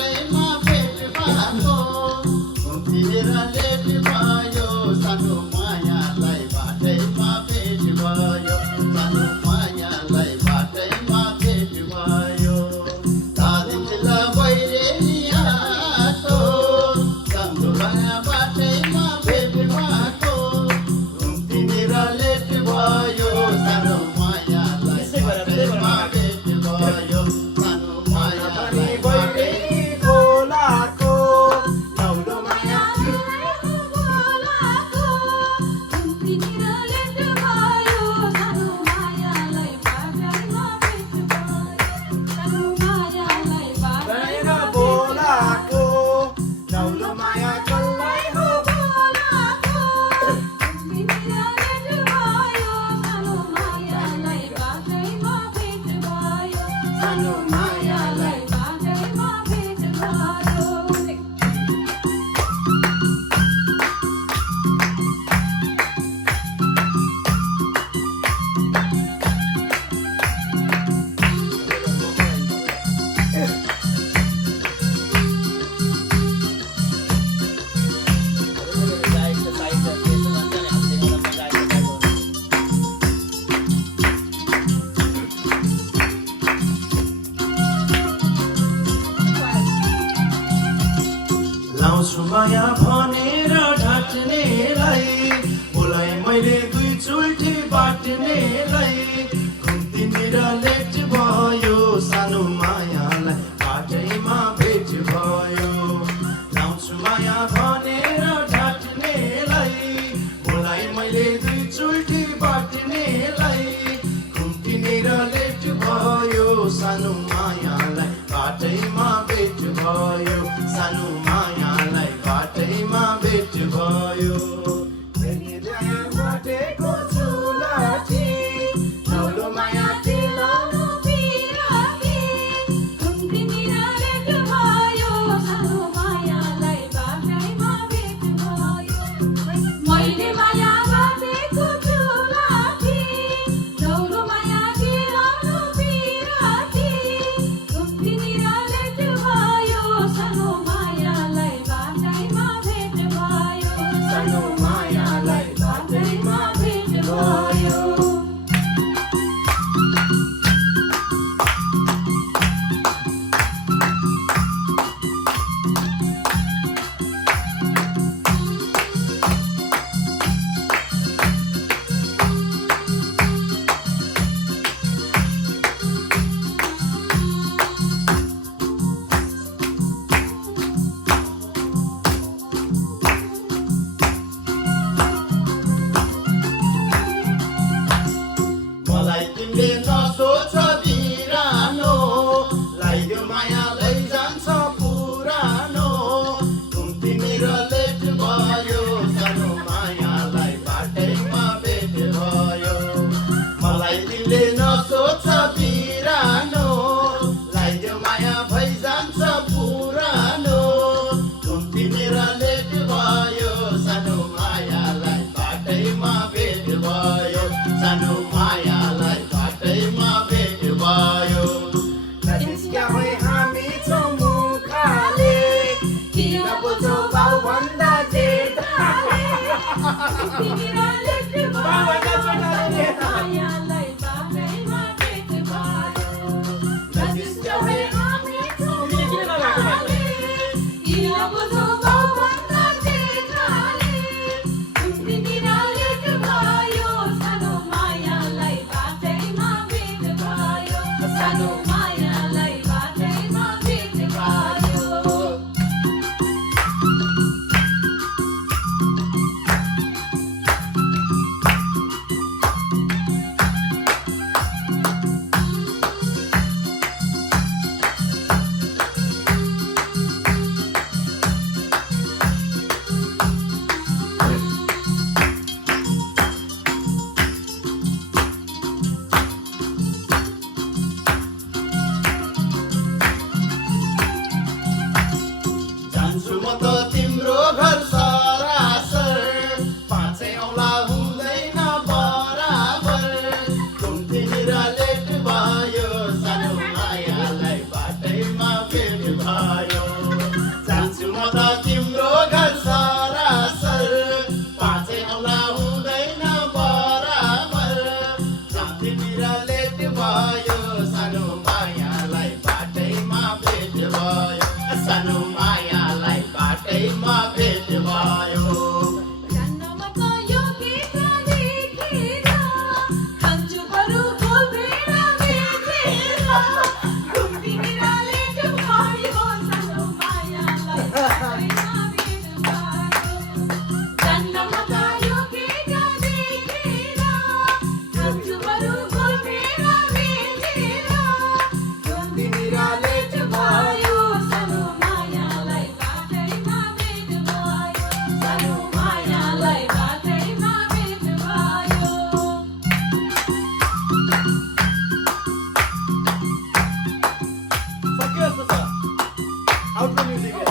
बाटैमा भेट भएको घुम्तिर लेट भयो सानो मायालाई बाटैमा भेट भयो सानो मायालाई बाटैमा भेट भयो दादिल भैरेनियाको सम्झुला बाटैमा भेट भएको घुम्तिर लेट भयो सानो मायालाई बाटैमा भेट भयो सानो मायालाई बहिनी बोलाको नौलो माया बहिनी बोलाको नौलो माया कसलाई हो सानो मायालाई लाउँछु माया भनेर ढाट्नेलाई बोलाइ मैले दुईचोटि बाट्नेलाई घुम्तीतिर लेट भयो सानो मायालाई बाटैमा भेट भयो लाउँछु माया भनेर ढाट्नेलाई बोलाइ मैले दुईचोटि बाट्नेलाई घुम्तीतिर लेट भयो सानो मायालाई बाटैमा भेट भयो सानो मायालाई बाटैमा भेट भयो बाटेको छु लाठी नौलो माया सानो मायालाई बाटैमा भेट भयो मलाई तिमीले नसोच बिरानो लाइदियो माया लैजान्छ पुरानो घुम्तीतिर लेट भयो सानो मायालाई बाटैमा भेट भयो मलाई तिमीले नसोच बिरानो लाइदियो माया भइजान्छ पुरानो घुम्तीतिर लेट भयो सानो मायालाई बाटैमा भेट भयो सानो मायालाई बाटैमा भेट भयो नजिस्क्या होइ हामी छौँ मुखाले किन बोल्छौ बाउ भन्दा जेठाले नजिस्क्या होइ हामी छौँ मुखाले सानो मायालाई बाटैमा भेट भयो सानो मायालाई बाटैमा भेट भयो जन्मको यो गीत लेखेर खान्छु बरु खोपेर बेचेर घुम्ती निरालेट भयो सानो मायालाई बाटैमा भेट भयो जन्मको यो गीत लेखेर खान्छु बरु खोपेर बेचेर घुम्ती निरालेट भयो सानो मायालाई बाटैमा भेट भयो सानो मायालाई बाटैमा भेट भयो सक्यो जस्तो छ आउटको म्युजिक